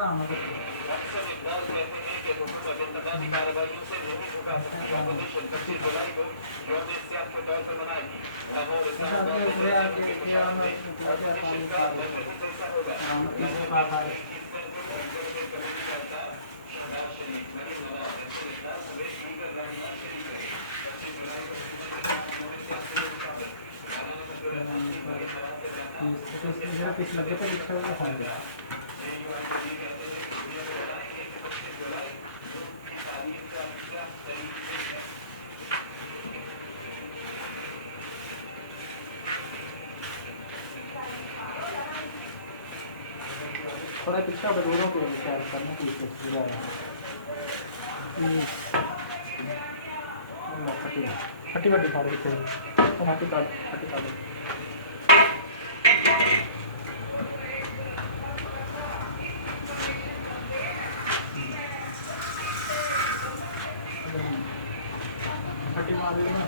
अक्सर इकबाल कहते हैं कि हुकूमत इंतकामी कार्रवाइयों से नहीं झुका सकती। अपोजिशन 25 जुलाई को यौम इस्यान के तौर पर मनाएगी। लाहौर इस्लामाबाद के कुशात में अपोजिशन का बजट जैसा होगा। कमेटी का अहसास शहबाज शरीफ, नईम नवाज, अख्तर इख्लास समेत दीगर रहनुमा शरीक रहे। 25 जुलाई को यौम इस्यान के मुताबिक थोड़ा पीछे आप दोनों को शेयर करना की कोशिश कर रहा हूं। फटी फटी फाड़ के फटी काट फटी मार देना।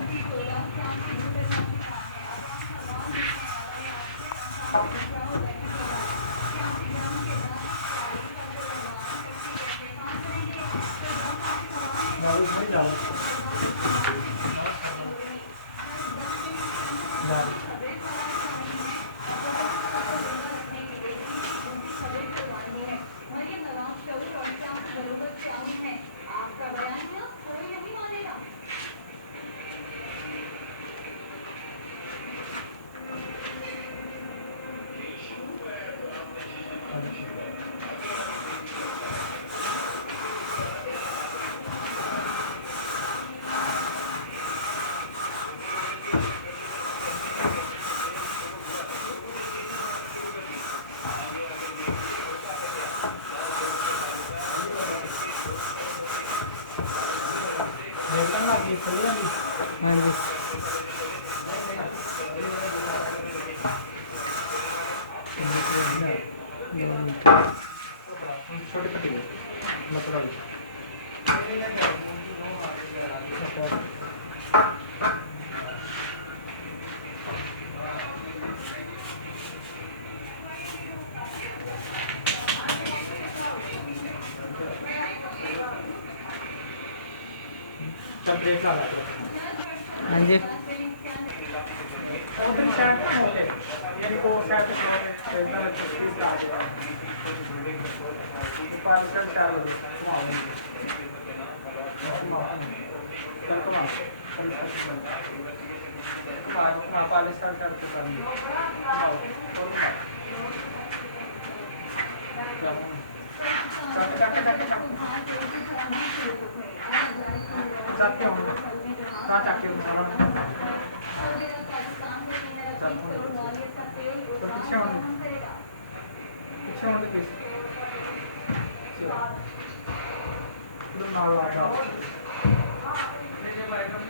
हाँ जी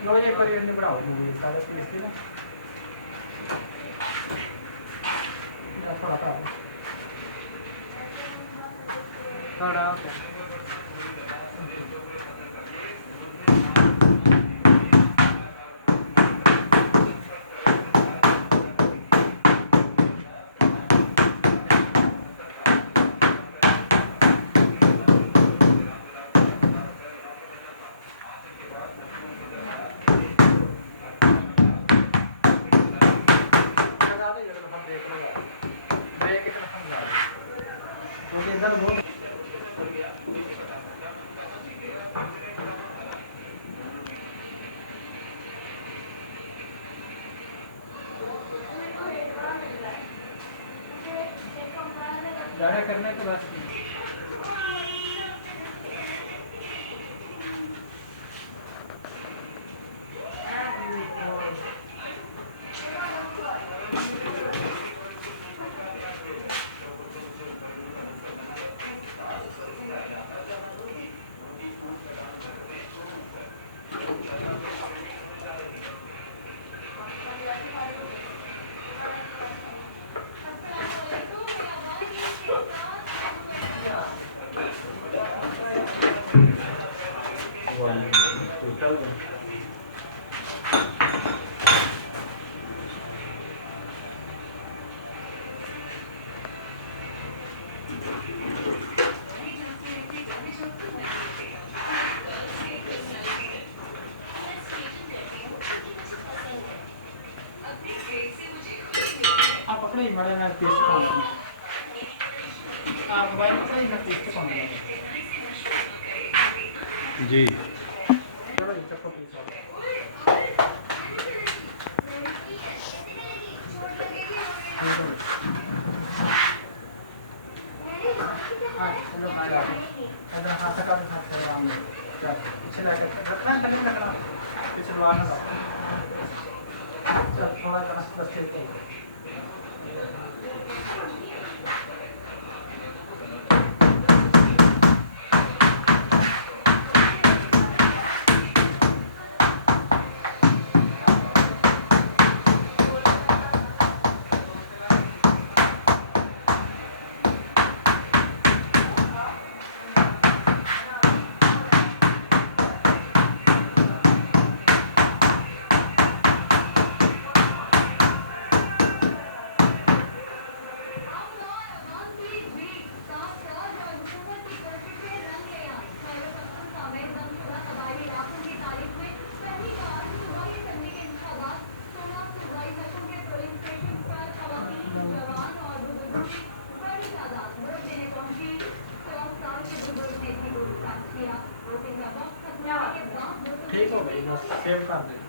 लो ये पर ये बढ़ाओ सारे पीस ना थोड़ा ओके ज़्यादा करने के बाद नहीं बड़े मैं पेस्ट पाऊंगा आप मोबाइल में सही मैं पेस्ट पाऊंगा जी। चलो ये चक्को पीस हाँ चलो मैं इधर हाथ का भी हाथ करवा में चल पिछला रखना तक रखना पिछलवा ना चल थोड़ा सा बस चलते हैं ठीक हो गई बस सेव कर दे